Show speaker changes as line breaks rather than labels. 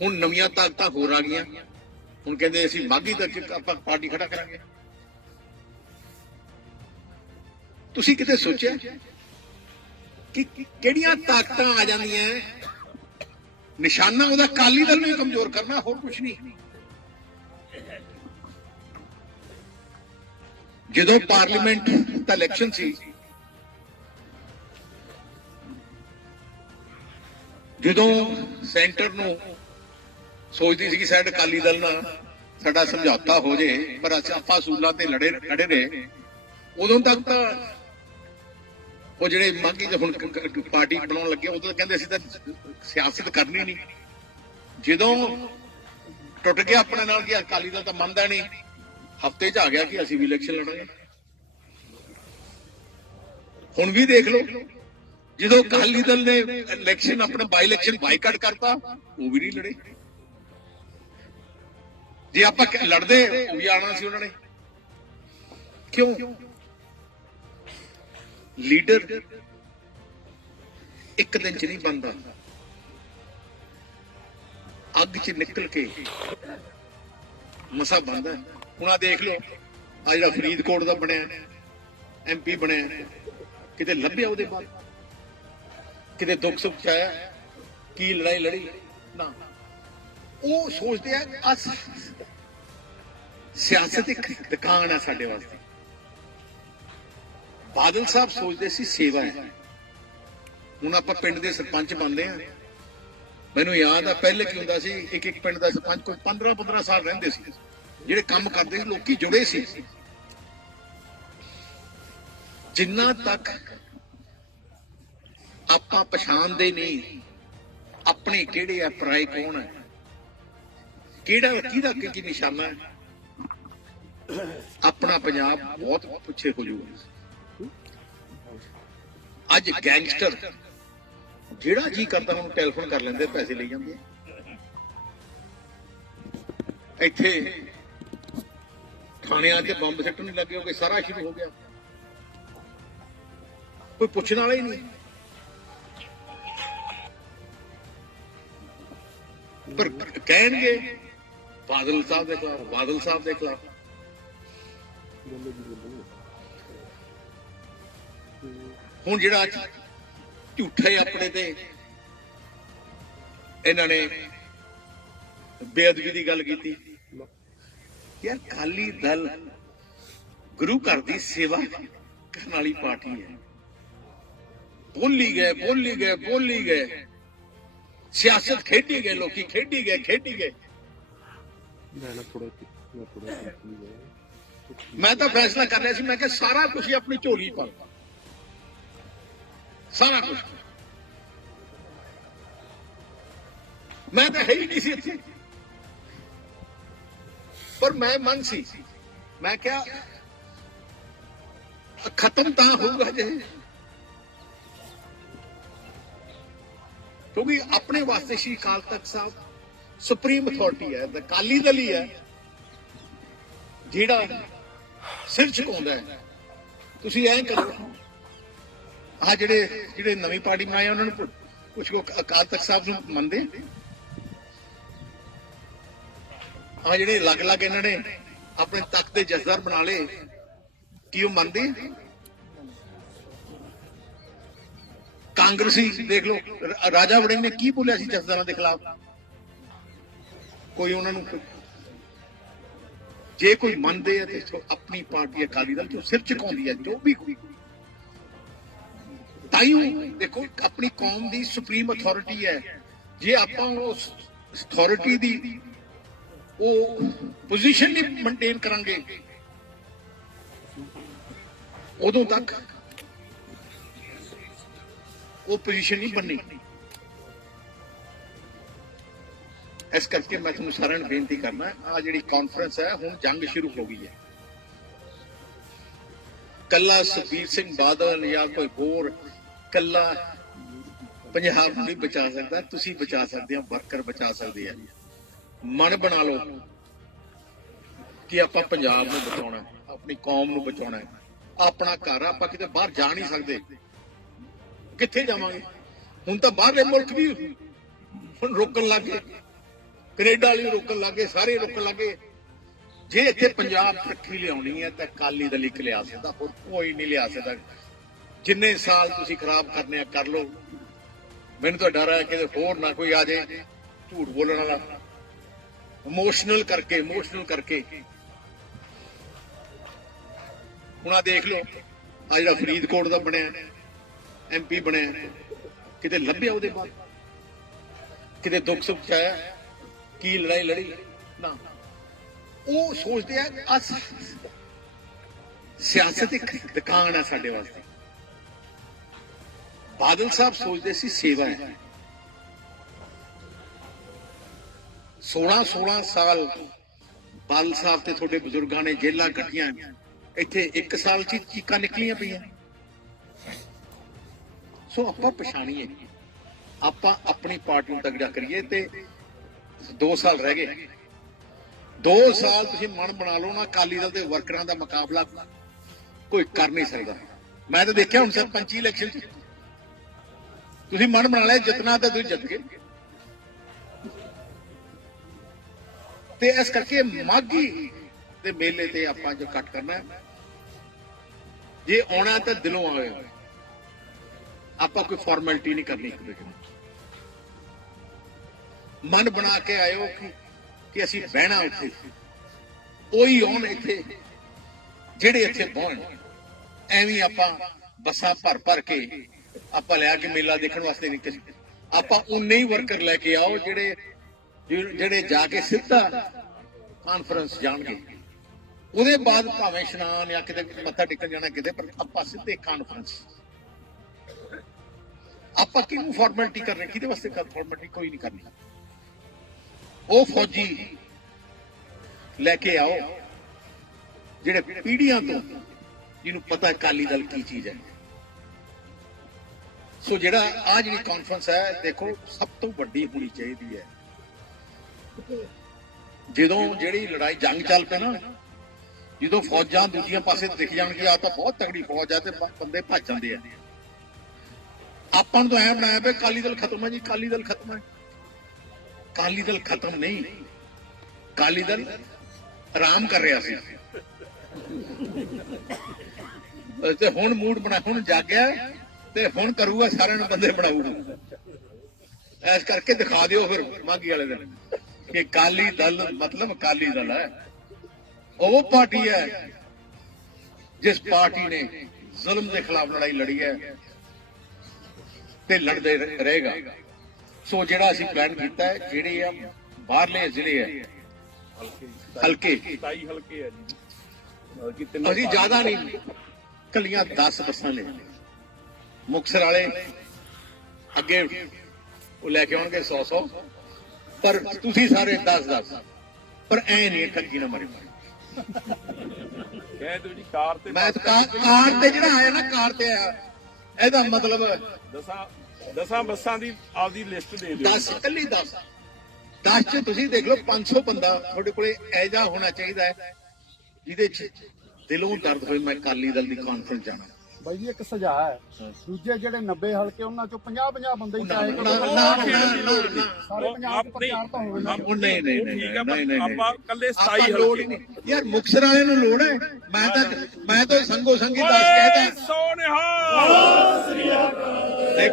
ਹੁਣ ਨਵੀਆਂ ਤਾਕਤਾਂ ਹੋਰ ਆ ਗਈਆਂ। ਹੁਣ ਕਹਿੰਦੇ ਅਸੀਂ ਮਾਗੀ ਤੱਕ ਆਪਾਂ ਪਾਰਟੀ ਖੜਾ ਕਰਾਂਗੇ। ਤੁਸੀਂ ਕਿਤੇ ਸੋਚਿਆ ਕਿ ਕਿਹੜੀਆਂ ਤਾਕਤਾਂ ਆ ਜਾਂਦੀਆਂ ਨਿਸ਼ਾਨਾ ਉਹਦਾ ਕਾਲੀ ਦਲ ਨੂੰ ਕਮਜ਼ੋਰ ਕਰਨਾ, ਹੋਰ ਕੁਝ ਨਹੀਂ। ਜਦੋਂ ਪਾਰਲੀਮੈਂਟ ਦਾ ਇਲੈਕਸ਼ਨ ਸੀ, ਜਦੋਂ ਸੈਂਟਰ ਨੂੰ ਸੋਚਦੀ ਸੀ ਕਿ ਸਾਡਾ ਅਕਾਲੀ ਦਲ ਨਾਲ ਸਾਡਾ ਸਮਝੌਤਾ ਹੋ ਜੇ, ਪਰ ਅਸੀਂ ਆਪਾਂ ਸੂਲਾਂ ਤੇ ਲੜੇ, ਖੜੇ ਰਹੇ। ਉਦੋਂ ਤੱਕ ਤਾਂ ਉਹ ਜਿਹੜੇ ਮਾਗੀ ਹੁਣ ਪਾਰਟੀ ਬਣਾਉਣ ਲੱਗੇ, ਉਦੋਂ ਤਾਂ ਕਹਿੰਦੇ ਅਸੀਂ ਤਾਂ ਸਿਆਸਤ ਕਰਨੀ ਨਹੀਂ। ਜਦੋਂ ਟੁੱਟ ਗਿਆ ਆਪਣੇ ਨਾਲ ਕਿ ਅਕਾਲੀ ਦਲ ਤਾਂ ਮੰਨਦਾ ਨਹੀਂ, ਹਫ਼ਤੇ 'ਚ ਆ ਗਿਆ ਕਿ ਅਸੀਂ ਵੀ ਇਲੈਕਸ਼ਨ ਲੜਾਂਗੇ। ਹੁਣ ਵੀ ਦੇਖ ਲਓ, ਜਦੋਂ ਅਕਾਲੀ ਦਲ ਨੇ ਇਲੈਕਸ਼ਨ ਆਪਣਾ ਬਾਈ ਇਲੈਕਸ਼ਨ ਬਾਈਕਾਟ ਕਰਤਾ, ਉਹ ਵੀ ਨਹੀਂ ਲੜੇ। ਜੇ ਆਪਾਂ ਲੜਦੇ ਉਹ ਵੀ ਆਣਾ ਸੀ ਉਹਨਾਂ ਨੇ। ਕਿਉਂ? ਲੀਡਰ ਇੱਕ ਦਿਨ ਚ ਨਹੀਂ ਬਣਦਾ। ਅੱਗ ਚ ਨਿਕਲ ਕੇ ਮਸਾ ਬਣਦਾ। ਹੁਣ ਆ ਦੇਖ ਲਓ ਆ ਜਿਹੜਾ ਫਰੀਦਕੋਟ ਦਾ ਬਣਿਆ ਐਮਪੀ ਬਣਿਆ, ਕਿਤੇ ਲੱਭਿਆ ਉਹਦੇ ਬਾਅਦ? ਕਿਤੇ ਦੁੱਖ ਸੁੱਖ ਚ ਆਇਆ? ਕੀ ਲੜਾਈ ਲੜੀ? ਨਾ। ਉਹ ਸੋਚਦੇ ਆ, ਅਸ ਸਿਆਸਤ ਇੱਕ ਦੁਕਾਨ ਹੈ ਸਾਡੇ ਵਾਸਤੇ। ਬਾਦਲ ਸਾਹਿਬ ਸੋਚਦੇ ਸੀ ਸੇਵਾ ਹੈ। ਹੁਣ ਆਪਾਂ ਪਿੰਡ ਦੇ ਸਰਪੰਚ ਬਣਦੇ ਆ। ਮੈਨੂੰ ਯਾਦ ਆ, ਪਹਿਲੇ ਕੀ ਹੁੰਦਾ ਸੀ, ਇੱਕ ਇੱਕ ਪਿੰਡ ਦਾ ਸਰਪੰਚ ਕੋਈ 15 15 ਸਾਲ ਰਹਿੰਦੇ ਸੀ, ਜਿਹੜੇ ਕੰਮ ਕਰਦੇ ਸੀ, ਲੋਕੀ ਜੁੜੇ ਸੀ। ਜਿੰਨਾ ਤੱਕ ਆਪਾਂ ਪਛਾਣਦੇ ਨਹੀਂ, ਆਪਣੇ ਕਿਹੜੇ ਆ, ਪਰਾਏ ਕੌਣ ਹੈ ਕਿਹੜਾ, ਕਿਹਦਾ ਕੀ ਕੀ ਨਿਸ਼ਾਨਾ ਹੈ? ਆਪਣਾ ਪੰਜਾਬ ਬਹੁਤ ਪਿੱਛੇ ਹੋ ਜਾਊਗਾ। ਅੱਜ ਗੈਂਗਸਟਰ, ਜਿਹੜਾ ਜੀ ਕਰਦਾ, ਉਹਨੂੰ ਟੈਲੀਫੋਨ ਕਰ ਲੈਂਦੇ, ਪੈਸੇ ਲਈ ਜਾਂਦੇ ਇੱਥੇ ਥਾਣਿਆਂ 'ਚ ਬੰਬ ਸਿੱਟਣ ਲੱਗੇ ਹੋ ਗਏ ਸਾਰਾ ਸ਼ੁਰੂ ਹੋ ਗਿਆ। ਕੋਈ ਪੁੱਛਣ ਵਾਲਾ ਹੀ ਨਹੀਂ। ਪਰ ਕਹਿਣਗੇ ਬਾਦਲ ਸਾਹਿਬ ਦੇ ਖਿਲਾਫ, ਬਾਦਲ ਸਾਹਿਬ ਦੇ ਖਿਲਾਫ। ਹੁਣ ਜਿਹੜਾ ਅੱਜ ਝੂਠੇ ਆਪਣੇ ਤੇ ਇਹਨਾਂ ਨੇ ਬੇਅਦਬੀ ਦੀ ਗੱਲ ਕੀਤੀ। ਯਾਰ ਕਾਲੀ ਦਲ ਗੁਰੂ ਘਰ ਦੀ ਸੇਵਾ ਕਰਨ ਵਾਲੀ ਪਾਰਟੀ ਹੈ। ਬੋਲੀ ਗਏ ਬੋਲੀ ਗਏ ਬੋਲੀ ਗਏ। ਸਿਆਸਤ ਖੇਡੀ ਗਏ, ਲੋਕੀ ਖੇਡੀ ਗਏ ਖੇਡੀ ਗਏ।
ਲੈਣਾ ਥੋੜਾ ਮੈਂ ਥੋੜਾ
ਮੈਂ ਤਾਂ ਫੈਸਲਾ ਕਰ ਲਿਆ ਸੀ, ਮੈਂ ਕਿਹਾ ਸਾਰਾ ਕੁਝ ਹੀ ਆਪਣੀ ਝੋਲੀ ਪਾ ਲਓ। ਸਾਰਾ ਕੁਝ ਮੈਂ ਤਾਂ ਹੈ ਹੀ ਨਹੀਂ ਸੀ ਇੱਥੇ। ਪਰ ਮੈਂ ਮਨ ਸੀ। ਮੈਂ ਕਿਹਾ, ਖਤਮ ਤਾਂ ਹੋਊਗਾ ਜੇ। ਕਿਉਂਕਿ ਆਪਣੇ ਵਾਸਤੇ ਸ਼੍ਰੀ ਅਕਾਲ ਤਖਤ ਸਾਹਿਬ ਸੁਪਰੀਮ ਅਥਾਰਟੀ ਹੈ ਦਾ ਕਾਲੀ ਦਲ ਹੀ ਹੈ ਜਿਹੜਾ ਸਿਰ ਝੁਕਾਉਂਦਾ ਹੈ। ਤੁਸੀਂ ਐਂ ਕਰੋ ਆ ਜਿਹੜੇ ਜਿਹੜੇ ਨਵੀਂ ਪਾਰਟੀ ਬਣਾਈ ਆ, ਉਹਨਾਂ ਨੂੰ ਕੁਝ ਕੋ ਅਕਾਲ ਤਖਤ ਸਾਹਿਬ ਨੂੰ ਮੰਨਦੇ ਆ? ਜਿਹੜੇ ਅਲੱਗ ਅਲੱਗ ਇਹਨਾਂ ਨੇ ਆਪਣੇ ਤਖਤ ਦੇ ਜਸਦਾਰ ਬਣਾ ਲਏ ਕੀ ਉਹ ਮੰਨਦੇ ਕਾਂਗਰਸੀ ਦੇਖ ਲਓ ਰਾਜਾ ਵੜਿੰਗ ਨੇ ਕੀ ਬੋਲਿਆ ਸੀ ਜਸਦਾਰਾਂ ਦੇ ਖਿਲਾਫ? ਕੋਈ ਉਹਨਾਂ ਨੂੰ ਜੇ ਕੋਈ ਮੰਨਦੇ ਆ ਤੇ ਆਪਣੀ ਪਾਰਟੀ ਅਕਾਲੀ ਦਲ ਜੋ ਸਿਰ ਝੁਕਾਉਂਦੀ ਹੈ ਜੋ ਵੀ ਕੋਈ। ਤਾਈਓ ਦੇਖੋ, ਆਪਣੀ ਕੌਮ ਦੀ ਸੁਪਰੀਮ ਅਥਾਰਟੀ ਹੈ। ਜੇ ਆਪਾਂ ਉਸ ਅਥਾਰਟੀ ਦੀ ਉਹ ਪੋਜੀਸ਼ਨ ਨਹੀਂ ਮੇਨਟੇਨ ਕਰਾਂਗੇ, ਉਦੋਂ ਤੱਕ ਉਹ ਪੋਜੀਸ਼ਨ ਨਹੀਂ ਬਣਨੀ। ਇਸ ਕਰਕੇ ਮੈਂ ਤੁਹਾਨੂੰ ਸਾਰਿਆਂ ਨੂੰ ਬੇਨਤੀ ਕਰਨਾ ਆ ਜਿਹੜੀ ਕਾਨਫਰੰਸ ਹੈ, ਹੁਣ ਜੰਗ ਸ਼ੁਰੂ ਹੋ ਗਈ ਹੈ। ਕੱਲਾ ਸੁਖਬੀਰ ਸਿੰਘ ਬਾਦਲ ਜਾਂ ਕੋਈ ਹੋਰ, ਕੱਲਾ ਪੰਜਾਬ ਨੂੰ ਨਹੀਂ ਬਚਾ ਸਕਦਾ, ਤੁਸੀਂ ਬਚਾ ਸਕਦੇ ਹੋ, ਵਰਕਰ ਬਚਾ ਸਕਦੇ ਆ। ਮਨ ਬਣਾ ਲਓ ਕਿ ਆਪਾਂ ਪੰਜਾਬ ਨੂੰ ਬਚਾਉਣਾ ਆਪਣੀ ਕੌਮ ਨੂੰ ਬਚਾਉਣਾ ਹੈ। ਆਪਣਾ ਘਰ ਆਪਾਂ ਕਿਤੇ ਬਾਹਰ ਜਾ ਨਹੀਂ ਸਕਦੇ। ਕਿੱਥੇ ਜਾਵਾਂਗੇ? ਹੁਣ ਤਾਂ ਬਾਹਰਲੇ ਮੁਲਕ ਵੀ ਹੁਣ ਰੋਕਣ ਲੱਗ ਗਏ। ਕੈਨੇਡਾ ਵਾਲੀ ਰੋਕਣ ਲੱਗੇ, ਸਾਰੇ ਰੋਕਣ ਲੱਗੇ। ਜੇ ਇੱਥੇ ਪੰਜਾਬ ਤਰੱਕੀ ਲਿਆਉਣੀ ਹੈ ਤਾਂ ਅਕਾਲੀ ਦਲ ਇੱਕ ਲਿਆ ਸਕਦਾ, ਹੋਰ ਕੋਈ ਨਹੀਂ ਲਿਆ ਸਕਦਾ। ਜਿੰਨੇ ਸਾਲ ਤੁਸੀਂ ਖਰਾਬ ਕਰਨੇ ਆ, ਕਰ ਲਓ। ਮੈਨੂੰ ਤਾਂ ਡਰ ਹੈ ਕਿ ਹੋਰ ਨਾ ਕੋਈ ਆ ਜਾਏ, ਝੂਠ ਬੋਲਣ ਵਾਲਾ। ਇਮੋਸ਼ਨਲ ਕਰਕੇ ਇਮੋਸ਼ਨਲ ਕਰਕੇ। ਹੁਣ ਆ ਦੇਖ ਲਓ ਆ ਜਿਹੜਾ ਫਰੀਦਕੋਟ ਦਾ ਬਣਿਆ ਐਮਪੀ ਬਣਿਆ, ਕਿਤੇ ਲੱਭਿਆ ਉਹਦੇ ਬਾਅਦ? ਕਿਤੇ ਦੁੱਖ ਸੁੱਖ ਚ ਆਇਆ? ਕੀ ਲੜਾਈ ਲੜੀ? ਨਾ। ਉਹ ਸੋਚਦੇ ਆ ਅਸ ਸਿਆਸਤ ਇੱਕ ਦੁਕਾਨ ਹੈ ਸਾਡੇ ਵਾਸਤੇ। ਬਾਦਲ ਸਾਹਿਬ ਸੋਚਦੇ ਸੀ ਸੇਵਾ ਹੈ। 16 16 ਸਾਲ ਬਾਦਲ ਸਾਹਿਬ ਤੇ ਤੁਹਾਡੇ ਬਜ਼ੁਰਗਾਂ ਨੇ ਜੇਲਾਂ ਕੱਟੀਆਂ। ਇੱਥੇ ਇੱਕ ਸਾਲ ਚ ਚੀਕਾਂ ਨਿਕਲੀਆਂ ਪਈਆਂ। ਸੋ ਆਪਾਂ ਪਛਾਣੀਏ। ਆਪਾਂ ਆਪਣੀ ਪਾਰਟੀ ਨੂੰ ਤਗੜਾ ਕਰੀਏ ਤੇ 2 ਸਾਲ ਰਹਿ ਗਏ। 2 ਸਾਲ ਤੁਸੀਂ ਮਨ ਬਣਾ ਲਓ ਨਾ, ਅਕਾਲੀ ਦਲ ਦੇ ਵਰਕਰਾਂ ਦਾ ਮੁਕਾਬਲਾ ਕੋਈ ਕਰ ਨਹੀਂ ਸਕਦਾ। ਮੈਂ ਤਾਂ ਦੇਖਿਆ ਹੁਣ ਸਰਪੰਚੀ ਇਲੈਕਸ਼ਨ ਚ। ਤੁਸੀਂ ਮਨ ਬਣਾ ਲਿਆ, ਜਿੱਤਣਾ ਤਾਂ ਤੁਸੀਂ ਜਿੱਤ ਗਏ। ਤੇ ਇਸ ਕਰਕੇ ਮਾਗੀ ਦੇ ਮੇਲੇ ਤੇ ਆਪਾਂ ਜੋ ਕੱਟ ਕਰਨਾ ਜੇ ਆਉਣਾ ਤਾਂ ਦਿਲੋਂ ਆਵੇ ਆਪਾਂ ਕੋਈ ਫਾਰਮੈਲਿਟੀ ਨਹੀਂ ਕਰਨੀ ਇੱਕ ਦੂਜੇ ਨਾਲ ਮਨ ਬਣਾ ਕੇ ਆਇਓ ਕਿ ਕਿ ਅਸੀਂ ਬਹਿਣਾ ਉੱਥੇ। ਉਹੀ ਆਉਣ ਇੱਥੇ। ਜਿਹੜੇ ਇੱਥੇ ਪਹੁੰਚ ਐਵੇਂ ਆਪਾਂ ਬੱਸਾਂ ਭਰ ਭਰ ਕੇ ਆਪਾਂ ਲਿਆ ਕੇ ਮੇਲਾ ਦੇਖਣ ਵਾਸਤੇ ਨਹੀਂ ਕਿਸੇ ਆਪਾਂ ਉਨੇ ਹੀ ਵਰਕਰ ਲੈ ਕੇ ਆਓ ਜਿਹੜੇ ਜਿਹੜੇ ਜਾ ਕੇ ਸਿੱਧਾ ਕਾਨਫਰੰਸ ਜਾਣਗੇ। ਉਹਦੇ ਬਾਅਦ ਭਾਵੇਂ ਇਸ਼ਨਾਨ ਜਾਂ ਕਿਤੇ ਮੱਥਾ ਟੇਕਣ ਜਾਣਾ ਕਿਤੇ, ਪਰ ਆਪਾਂ ਸਿੱਧੇ ਕਾਨਫਰੰਸ ਆਪਾਂ ਕਿਹਨੂੰ ਫਾਰਮੈਲਿਟੀ ਕਰਨੀ? ਕਿਹਦੇ ਵਾਸਤੇ ਕਰ ਫਾਰਮੈਲਿਟੀ ਕੋਈ ਨਹੀਂ ਕਰਨੀ। ਉਹ ਫੌਜੀ ਲੈ ਕੇ ਆਓ, ਜਿਹੜੇ ਪੀੜੀਆਂ ਤੋਂ ਜਿਹਨੂੰ ਪਤਾ ਹੈ ਅਕਾਲੀ ਦਲ ਕੀ ਚੀਜ਼ ਹੈ। ਸੋ ਜਿਹੜਾ ਆ ਜਿਹੜੀ ਕਾਨਫਰੰਸ ਹੈ, ਦੇਖੋ, ਸਭ ਤੋਂ ਵੱਡੀ ਹੋਣੀ ਚਾਹੀਦੀ ਹੈ। ਜਦੋਂ ਜਿਹੜੀ ਲੜਾਈ ਜੰਗ ਚੱਲ ਪਈ ਨਾ, ਜਦੋਂ ਫੌਜਾਂ ਦੂਜੀਆਂ ਪਾਸੇ ਦਿਖ ਜਾਣਗੀਆਂ ਆ ਤਾਂ ਬਹੁਤ ਤਗੜੀ ਫੌਜ ਆ ਤੇ ਬੰਦੇ ਭੱਜ ਜਾਂਦੇ ਆ। ਆਪਾਂ ਨੂੰ ਤਾਂ ਐ ਬਣਾਇਆ ਪਿਆ ਕਾਲੀ ਦਲ ਖਤਮ ਹੈ ਜੀ ਕਾਲੀ ਦਲ ਖਤਮ ਹੈ ਅਕਾਲੀ ਦਲ ਖਤਮ ਨਹੀਂ। ਅਕਾਲੀ ਦਲ ਆਰਾਮ ਕਰ ਰਿਹਾ ਸੀ। ਤੇ ਹੁਣ ਮੂਡ ਬਣਾ, ਹੁਣ ਜਾਗਿਆ ਤੇ ਹੁਣ ਕਰੂਗਾ, ਸਾਰਿਆਂ ਨੂੰ ਬੰਦੇ ਬਣਾਊਗਾ ਐਸ ਕਰਕੇ ਦਿਖਾ ਦਿਓ ਫਿਰ ਮਾਗੀ ਵਾਲੇ ਦਿਨ ਕਿ ਕਾਲੀ ਦਲ ਮਤਲਬ ਕਾਲੀ ਦਲ ਹੈ। ਉਹ ਪਾਰਟੀ ਹੈ ਜਿਸ ਪਾਰਟੀ ਨੇ ਜ਼ੁਲਮ ਦੇ ਖਿਲਾਫ ਲੜਾਈ ਲੜੀ ਹੈ ਤੇ ਲੜਦੇ ਰਹੇਗਾ। ਸੋ ਜਿਹੜਾ ਅਸੀਂ ਪਲਾਨ ਕੀਤਾ ਹੈ ਜਿਹੜੇ ਆ ਬਾਹਰਲੇ ਜ਼ਿਲ੍ਹੇ ਹੈ ਹਲਕੇ।
27 ਹਲਕੇ ਆ ਜੀ ਅਹ ਕਿ ਤਿੰਨੇ
ਅਸੀਂ ਜ਼ਿਆਦਾ ਨਹੀਂ ਕੱਲੀਆਂ 10 ਬੱਸਾਂ ਲੈ ਮੁਕਸਰ ਵਾਲੇ ਅੱਗੇ ਉਹ ਲੈ ਕੇ ਆਉਣਗੇ 100 100 ਪਰ ਤੁਸੀਂ ਸਾਰੇ 10 10 ਪਰ ਐ ਨਹੀਂ ਠੱਗੀ ਨਾ ਮਰੇ
ਕਹਿ ਦਿਓ ਜੀ ਕਾਰ ਤੇ
ਮੈਂ ਕਾਰ ਤੇ ਜਿਹੜਾ ਆਇਆ ਨਾ ਕਾਰ ਤੇ ਆਇਆ। ਇਹਦਾ ਮਤਲਬ
ਦਸਾਂ ਦਸਾਂ ਬੱਸਾਂ ਦੀ ਆਪਦੀ ਲਿਸਟ ਦੇ ਦਿਓ।
10 ਕੱਲੀ 10 10 ਚ ਤੁਸੀਂ ਦੇਖ ਲਓ 500 ਬੰਦਾ ਤੁਹਾਡੇ ਕੋਲੇ ਐਜਾ ਹੋਣਾ ਚਾਹੀਦਾ ਹੈ ਜਿਹਦੇ ਚ ਦਿਲੋਂ ਦਰਦ ਹੋਏ ਮੈਂ ਅਕਾਲੀ ਦਲ ਦੀ ਕਾਨਫਰੰਸ ਜਾਣਾ।
ਬਾਈ ਜੀ ਇੱਕ ਸੁਝਾਅ ਹੈ। ਦੂਜੇ ਜਿਹੜੇ 90 ਹਲਕੇ ਉਹਨਾਂ ਚੋਂ 50 50 ਬੰਦੇ ਹੀ ਚਾਹੇ
ਨਾ
ਕਰੋ।
ਨਾ ਨਾ ਨਾ
ਸਾਰੇ ਪੰਜਾਬ ਚ ਪ੍ਰਚਾਰ ਤਾਂ ਹੋਵੇ ਨਾ।
ਉਹ ਨਹੀਂ ਨਹੀਂ
ਠੀਕ ਪਰ ਆਪਾਂ ਇਕੱਲੇ 27
ਆਪਾਂ ਲੋੜ ਹੀ ਨਹੀਂ। ਯਾਰ ਮੁਕਸਰ ਵਾਲੇ ਨੂੰ ਲੋੜ ਹੈ? ਮੈਂ ਤਾਂ ਮੈਂ ਤਾਂ ਸੰਗੋ ਸੰਗੀ ਦੱਸ ਕਹਿਦਾ
ਸੋਨਿਹਾਲ!